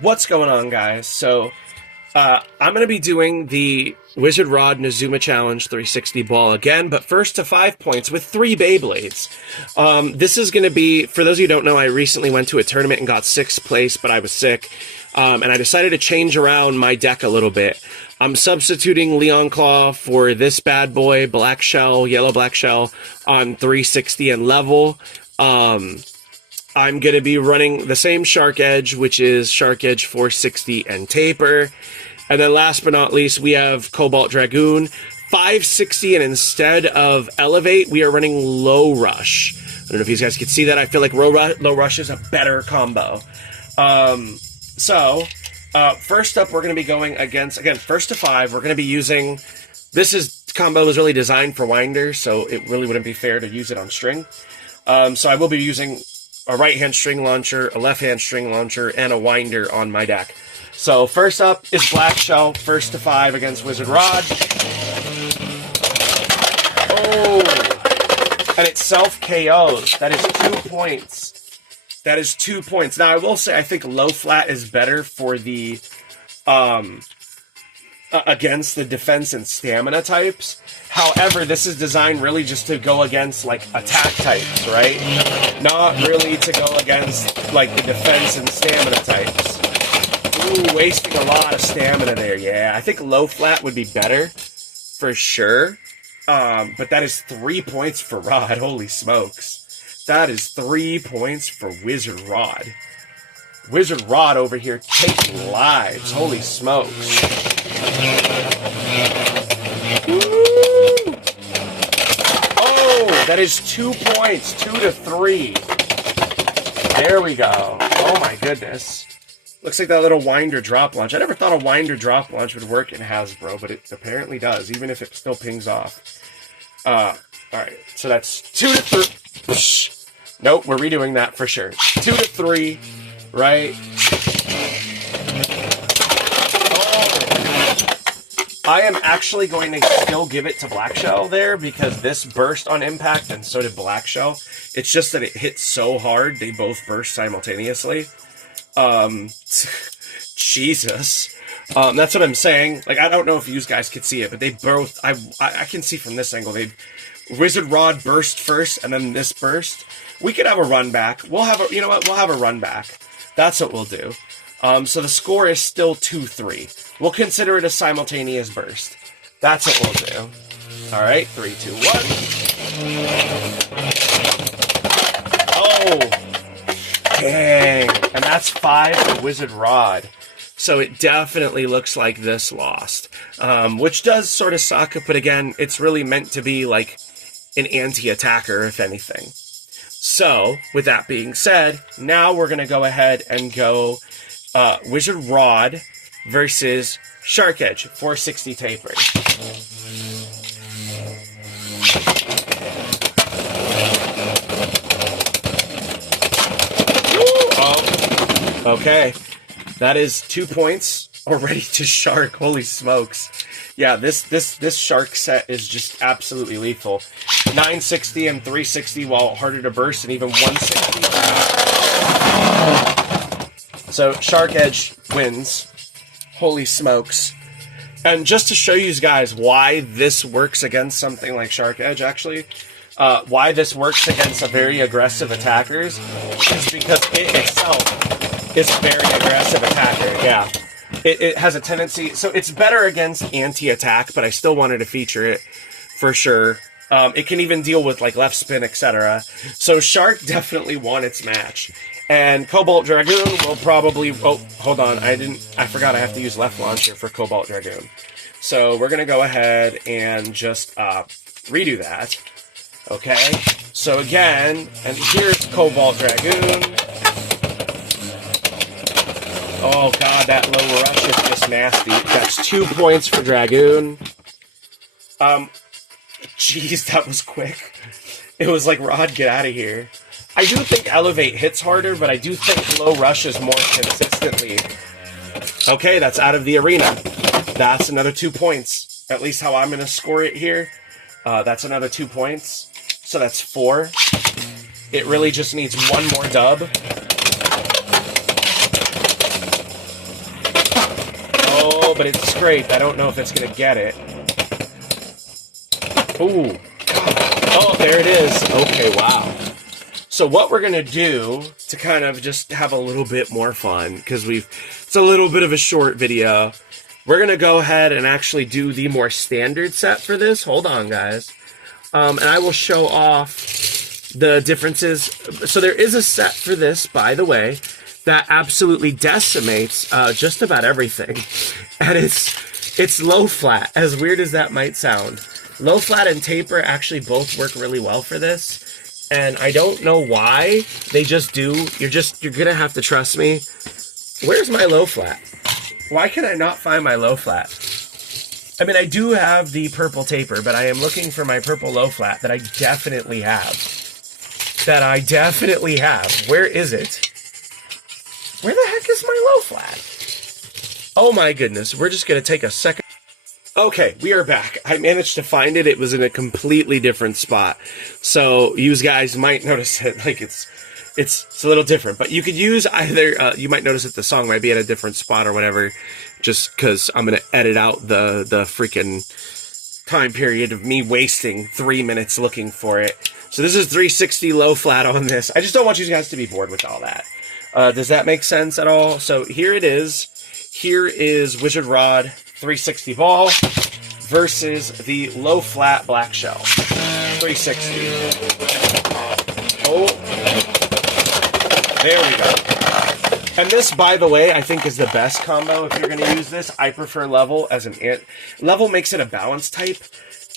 What's going on, guys? So, I'm going to be doing the Wizard Rod Nazuma Challenge 360 ball again, but first to 5 points with 3 Beyblades. This is going to be, for those of you who don't know, I recently went to a tournament and got 6th place, but I was sick, and I decided to change around my deck a little bit. I'm substituting Leon Claw for this bad boy, Black Shell, Yellow Black Shell, on 360 and level. I'm going to be running the same Shark Edge, which is Shark Edge 460 and Taper. And then last but not least, we have Cobalt Draon 560, and instead of Elevate, we are running Low Rush. I don't know if you guys can see that. I feel like Low Rush is a better combo. First up, we're going to be going against, again, first to 5, we're going to be using, combo was really designed for winders, so it really wouldn't be fair to use it on string. So I will be using a right-hand string launcher, a left-hand string launcher, and a winder on my deck. So first up is Black Shell, first to 5 against Wizard Rod. Oh! And it self-KOs. That is 2 points. That is 2 points. Now, I will say I think low flat is better for the, against the defense and stamina types. However, this is designed really just to go against, like, attack types, right? Not really to go against, like, the defense and stamina types. Ooh, wasting a lot of stamina there, yeah. I think low flat would be better, for sure. But that is 3 points for Rod, holy smokes. That is 3 points for Wizard Rod. Wizard Rod over here taking lives, holy smokes. Oh, that is 2 points, 2 to 3. There we go. Oh my goodness. Looks like that little winder drop launch. I never thought a winder drop launch would work in Hasbro, but it apparently does, even if it still pings off. Alright, so that's 2 to 3. Nope, we're redoing that for sure. 2 to 3, right? I am actually going to still give it to Black Shell there because this burst on impact and so did Black Shell. It's just that it hit so hard, they both burst simultaneously. Jesus. That's what I'm saying. Like, I don't know if you guys could see it, but they both, I can see from this angle, Wizard Rod burst first and then this burst. We could have a run back. We'll have a, you know what, we'll have a run back. That's what we'll do. So the score is still 2-3. We'll consider it a simultaneous burst. That's what we'll do. All right, 3, 2, 1. Oh, dang. And that's 5 for Wizard Rod. So it definitely looks like this lost, which does sort of suck. But again, it's really meant to be like an anti-attacker, if anything. So with that being said, now we're going to go ahead and go Wizard Rod versus Shark Edge 460 Taper. Oh, okay. That is 2 points already to Shark. Holy smokes. Yeah, this Shark set is just absolutely lethal. 960 and 360 while harder to burst, and even 160. So Shark Edge wins. Holy smokes. And just to show you guys why this works against something like Shark Edge, actually, why this works against a very aggressive attackers is because it itself is a very aggressive attacker, yeah. It has a tendency, so it's better against anti-attack, but I still wanted to feature it for sure. It can even deal with like left spin, etc. So Shark definitely won its match. And Cobalt Draon will probably, oh, hold on, I forgot I have to use left launcher for Cobalt Draon. So we're going to go ahead and just redo that. Okay, so again, and here's Cobalt Draon. Oh god, that low rush is just nasty. That's 2 points for Dragoon. Jeez, that was quick. It was like, Rod, get out of here. I do think Elevate hits harder, but I do think low rushes more consistently. Okay, that's out of the arena. That's another 2 points. At least how I'm going to score it here. That's another 2 points. So that's 4. It really just needs one more dub. Oh, but it's scraped. I don't know if it's going to get it. Ooh. Oh, there it is. Okay, wow. So what we're going to do to kind of just have a little bit more fun, because it's a little bit of a short video, we're going to go ahead and actually do the more standard set for this. Hold on, guys. And I will show off the differences. So there is a set for this, by the way, that absolutely decimates just about everything. And it's low flat, as weird as that might sound. Low flat and taper actually both work really well for this. And I don't know why, they just do. You're gonna have to trust me. Where's my low flat? Why can I not find my low flat? I mean, I do have the purple taper, but I am looking for my purple low flat that I definitely have. Where is it? Where the heck is my low flat? Oh my goodness, we're just gonna take a second. Okay, we are back. I managed to find it. It was in a completely different spot. So you guys might notice it, like it's a little different. But you could use either, you might notice that the song might be at a different spot or whatever, just because I'm going to edit out the freaking time period of me wasting 3 minutes looking for it. So this is 360 low flat on this. I just don't want you guys to be bored with all that. Does that make sense at all? So here it is. Here is Wizard Rod 360 ball versus the low flat black shell 360. Oh, there we go. And this, by the way, I think is the best combo if you're going to use this. I prefer level as level makes it a balance type,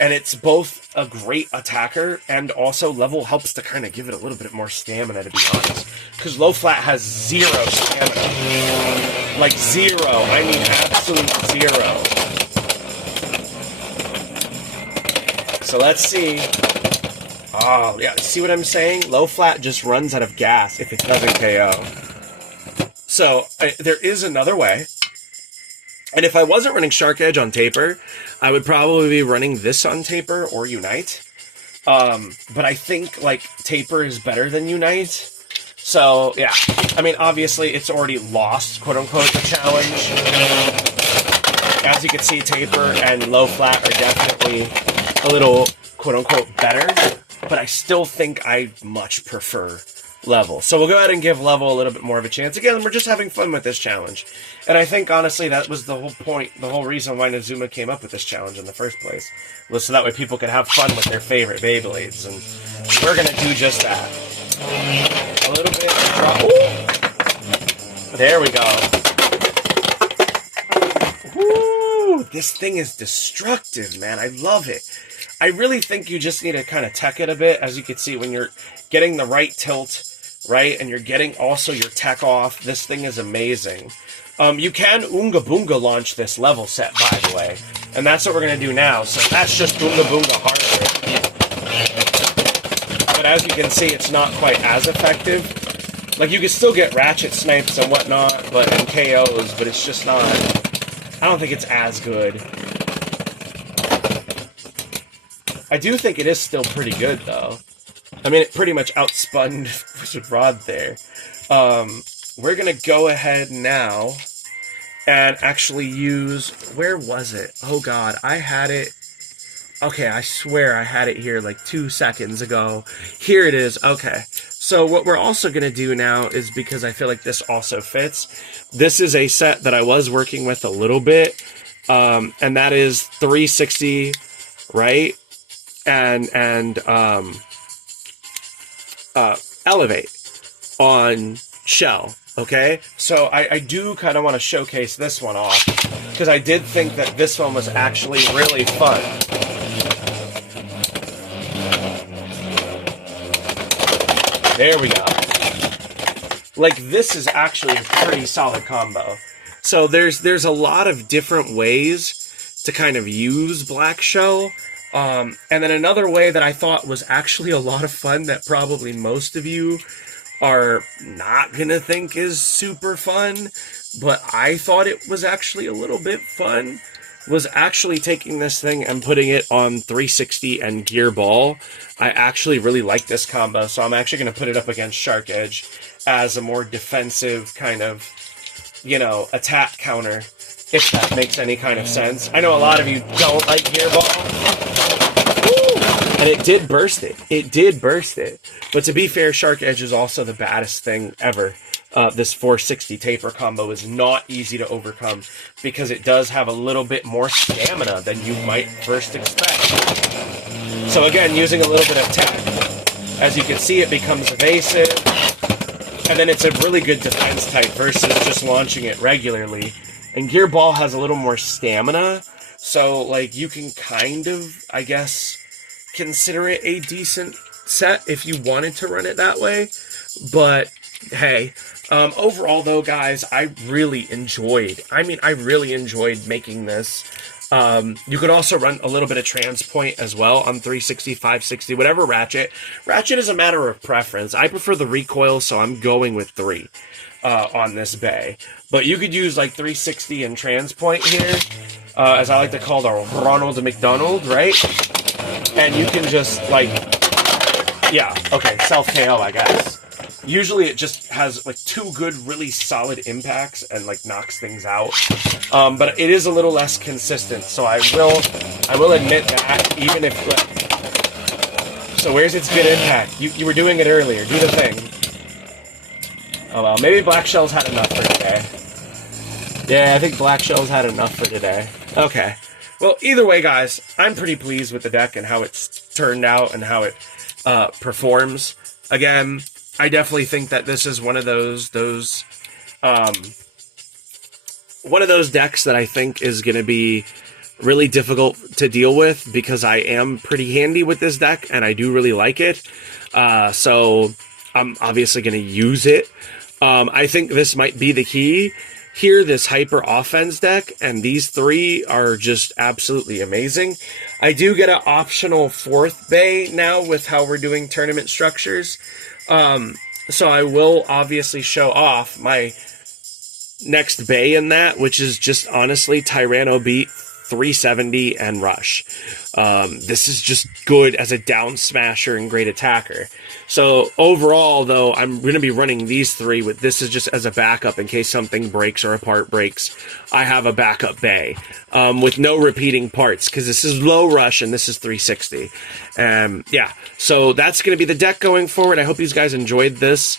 and it's both a great attacker and also level helps to kind of give it a little bit more stamina, to be honest. Because low flat has 0 stamina. Like 0. I mean absolute 0. So let's see. Oh, yeah. See what I'm saying? Low flat just runs out of gas if it doesn't KO. So there is another way. And if I wasn't running Shark Edge on taper, I would probably be running this on taper or Unite. But I think like taper is better than Unite. So, yeah, I mean, obviously, it's already lost, quote-unquote, the challenge. As you can see, taper and low flat are definitely a little, quote-unquote, better. But I still think I much prefer level. So we'll go ahead and give level a little bit more of a chance. Again, we're just having fun with this challenge. And I think, honestly, that was the whole point, the whole reason why Nazuma came up with this challenge in the first place. Was so that way people could have fun with their favorite Beyblades. And we're going to do just that. A little bit. Ooh. There we go. Ooh, this thing is destructive, man. I love it. I really think you just need to kind of tech it a bit, as you can see when you're getting the right tilt, right, and you're getting also your tech off. This thing is amazing. You can Oonga Boonga launch this level set, by the way, and that's what we're going to do now. So that's just Oonga Boonga harder. But as you can see, it's not quite as effective. Like, you can still get ratchet snipes and whatnot, and KOs, but it's just not... I don't think it's as good. I do think it is still pretty good, though. I mean, it pretty much outspun Wizard Rod there. We're going to go ahead now and actually use... Where was it? Oh, God. I had it... Okay, I swear I had it here like 2 seconds ago. Here it is. Okay. So what we're also going to do now is, because I feel like this also fits, this is a set that I was working with a little bit, and that is 360, right? And Elevate on Shell, okay? So I do kind of want to showcase this one off, because I did think that this one was actually really fun. There we go. Like, this is actually a pretty solid combo. So there's a lot of different ways to kind of use Black Shell. And then another way that I thought was actually a lot of fun that probably most of you are not going to think is super fun, but I thought it was actually a little bit fun, was actually taking this thing and putting it on 360 and Gear Ball. I actually really like this combo, so I'm actually going to put it up against Shark Edge as a more defensive kind of, you know, attack counter if that makes any kind of sense. I know a lot of you don't like Gearball. And it did burst it. It did burst it. But to be fair, Shark Edge is also the baddest thing ever. This 460 taper combo is not easy to overcome because it does have a little bit more stamina than you might first expect. So again, using a little bit of tech, as you can see, it becomes evasive. And then it's a really good defense type versus just launching it regularly. And Gearball has a little more stamina. So, like, you can kind of, I guess, consider it a decent set if you wanted to run it that way. But, hey, overall, though, guys, I really enjoyed making this. You could also run a little bit of transpoint as well on 360, 560, whatever ratchet. Ratchet is a matter of preference. I prefer the recoil, so I'm going with 3 on this bay. But you could use like 360 and transpoint here, as I like to call the Ronald McDonald, right? And you can just like, yeah, okay, self-KO, I guess. Usually it just has like 2 good, really solid impacts and like knocks things out. But it is a little less consistent, so I will admit that, even if like, so where's its good impact? You were doing it earlier. Do the thing. Oh well, maybe Black Shell's had enough for today. Yeah, I think Black Shell's had enough for today. Okay. Well, either way, guys, I'm pretty pleased with the deck and how it's turned out and how it performs. Again, I definitely think that this is one of those decks that I think is going to be really difficult to deal with because I am pretty handy with this deck and I do really like it. So I'm obviously going to use it. I think this might be the key here, this hyper offense deck, and these 3 are just absolutely amazing. I do get an optional 4th bay now with how we're doing tournament structures. So I will obviously show off my next bay in that, which is just honestly Tyranno Beat, 370, and Rush. This is just good as a down smasher and great attacker. So overall, though, I'm going to be running these 3 with this is just as a backup in case something breaks or a part breaks. I have a backup bay with no repeating parts because this is low Rush and this is 360. Yeah, so that's going to be the deck going forward. I hope you guys enjoyed this,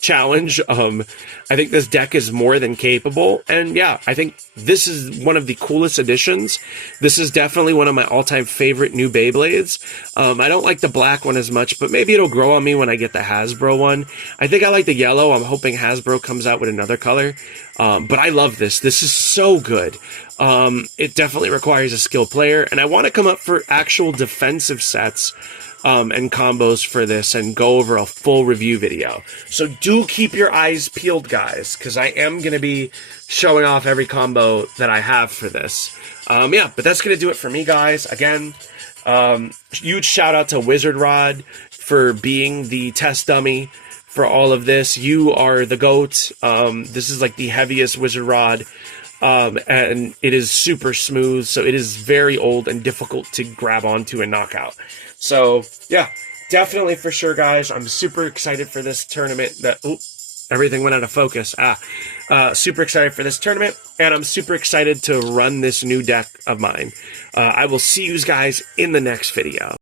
challenge. I think this deck is more than capable, and yeah, I think this is one of the coolest additions. This is definitely one of my all-time favorite new Beyblades. I don't like the black one as much, but maybe it'll grow on me when I get the Hasbro one. I think I like the yellow. I'm hoping Hasbro comes out with another color, but I love this. This is so good. It definitely requires a skilled player, and I want to come up for actual defensive sets and combos for this and go over a full review video. So do keep your eyes peeled, guys, because I am going to be showing off every combo that I have for this. Yeah, but that's going to do it for me, guys. Again, huge shout out to Wizard Rod for being the test dummy for all of this. You are the GOAT. This is like the heaviest Wizard Rod. And it is super smooth, so it is very old and difficult to grab onto and knock out. So, yeah, definitely for sure, guys. I'm super excited for this tournament. Everything went out of focus. Super excited for this tournament, and I'm super excited to run this new deck of mine. I will see you guys in the next video.